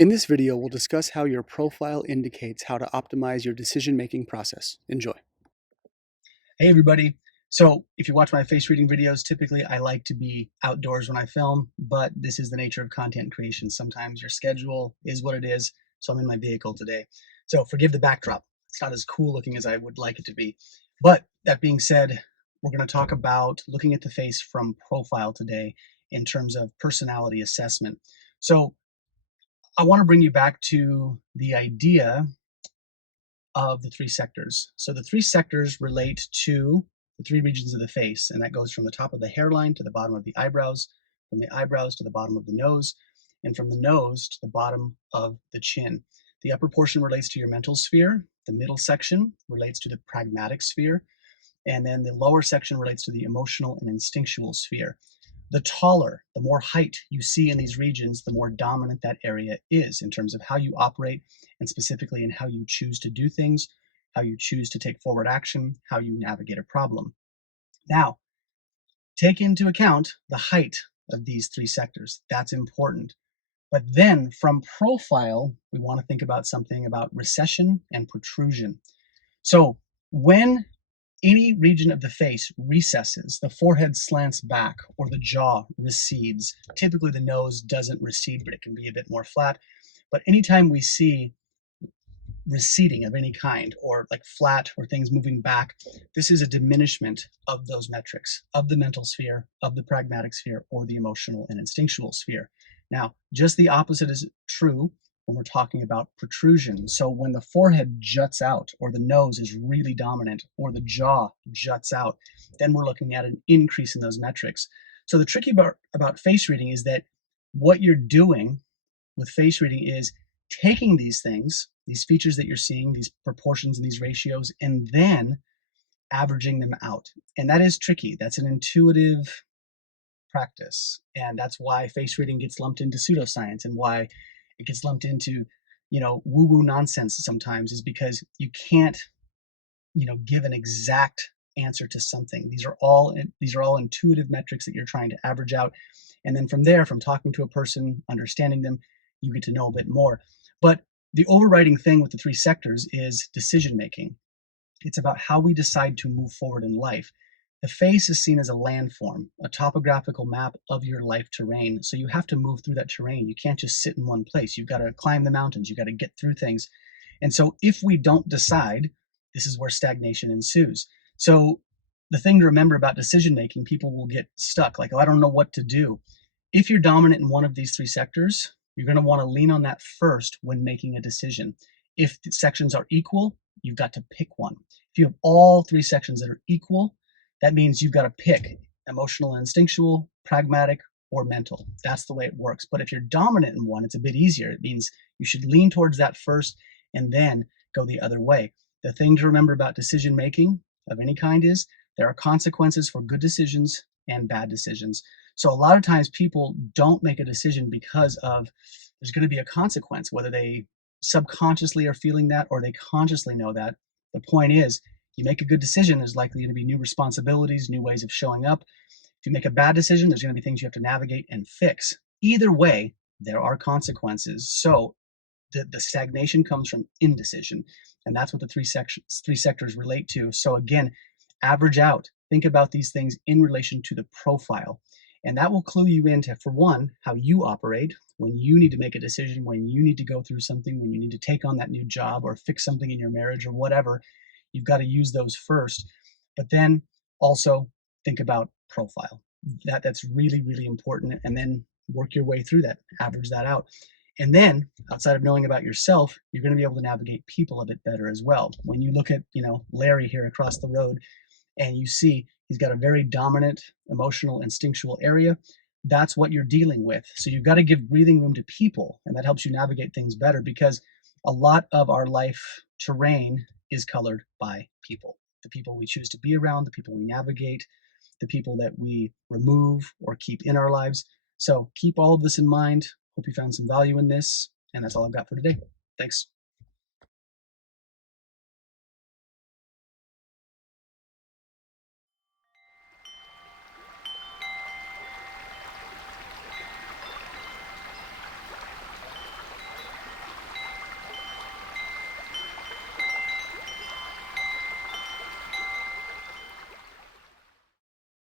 In this video, we'll discuss how your profile indicates how to optimize your decision-making process. Enjoy. Hey everybody. So if you watch my face reading videos, typically I like to be outdoors when I film, but this is the nature of content creation. Sometimes your schedule is what it is, so I'm in my vehicle today. So forgive the backdrop. It's not as cool looking as I would like it to be. But that being said, we're going to talk about looking at the face from profile today in terms of personality assessment. So I want to bring you back to the idea of the three sectors. So the three sectors relate to the three regions of the face, and that goes from the top of the hairline to the bottom of the eyebrows, from the eyebrows to the bottom of the nose, and from the nose to the bottom of the chin. The upper portion relates to your mental sphere, the middle section relates to the pragmatic sphere, and then the lower section relates to the emotional and instinctual sphere. The taller, the more height you see in these regions, the more dominant that area is in terms of how you operate and specifically in how you choose to do things, how you choose to take forward action, how you navigate a problem. Now, take into account the height of these three sectors. That's important. But then from profile, we want to think about something about recession and protrusion. So when any region of the face recesses, the forehead slants back, or the jaw recedes. Typically, the nose doesn't recede, but it can be a bit more flat. But anytime we see receding of any kind, or like flat, or things moving back, this is a diminishment of those metrics, of the mental sphere, of the pragmatic sphere, or the emotional and instinctual sphere. Now, just the opposite is true when we're talking about protrusion. So when the forehead juts out, or the nose is really dominant, or the jaw juts out, then we're looking at an increase in those metrics. So the tricky part about face reading is that what you're doing with face reading is taking these things, these features that you're seeing, these proportions and these ratios, and then averaging them out. And that is tricky. That's an intuitive practice. And that's why face reading gets lumped into pseudoscience, and why it gets lumped into, woo-woo nonsense sometimes, is because you can't, give an exact answer to something. These are all intuitive metrics that you're trying to average out. And then from there, from talking to a person, understanding them, you get to know a bit more. But the overriding thing with the three sectors is decision making. It's about how we decide to move forward in life. The face is seen as a landform, a topographical map of your life terrain. So you have to move through that terrain. You can't just sit in one place. You've got to climb the mountains. You've got to get through things. And so if we don't decide, this is where stagnation ensues. So the thing to remember about decision making, people will get stuck, like, oh, I don't know what to do. If you're dominant in one of these three sectors, you're going to want to lean on that first when making a decision. If the sections are equal, you've got to pick one. If you have all three sections that are equal, that means you've got to pick emotional and instinctual, pragmatic, or mental. That's the way it works. But if you're dominant in one, it's a bit easier. It means you should lean towards that first and then go the other way. The thing to remember about decision making of any kind is there are consequences for good decisions and bad decisions. So a lot of times people don't make a decision because of there's going to be a consequence, whether they subconsciously are feeling that or they consciously know that. The point is, you make a good decision, there's likely going to be new responsibilities, new ways of showing up. If you make a bad decision, there's going to be things you have to navigate and fix. Either way, there are consequences. So the stagnation comes from indecision, and that's what the three sectors relate to. So again, average out. Think about these things in relation to the profile, and that will clue you into, for one, how you operate when you need to make a decision, when you need to go through something, when you need to take on that new job or fix something in your marriage or whatever. You've got to use those first, but then also think about profile. That's really, really important, and then work your way through that, average that out. And then outside of knowing about yourself, you're going to be able to navigate people a bit better as well. When you look at, Larry here across the road, and you see he's got a very dominant emotional instinctual area, that's what you're dealing with. So you've got to give breathing room to people, and that helps you navigate things better, because a lot of our life terrain is colored by people. The people we choose to be around, the people we navigate, the people that we remove or keep in our lives. So keep all of this in mind. Hope you found some value in this, and that's all I've got for today. Thanks.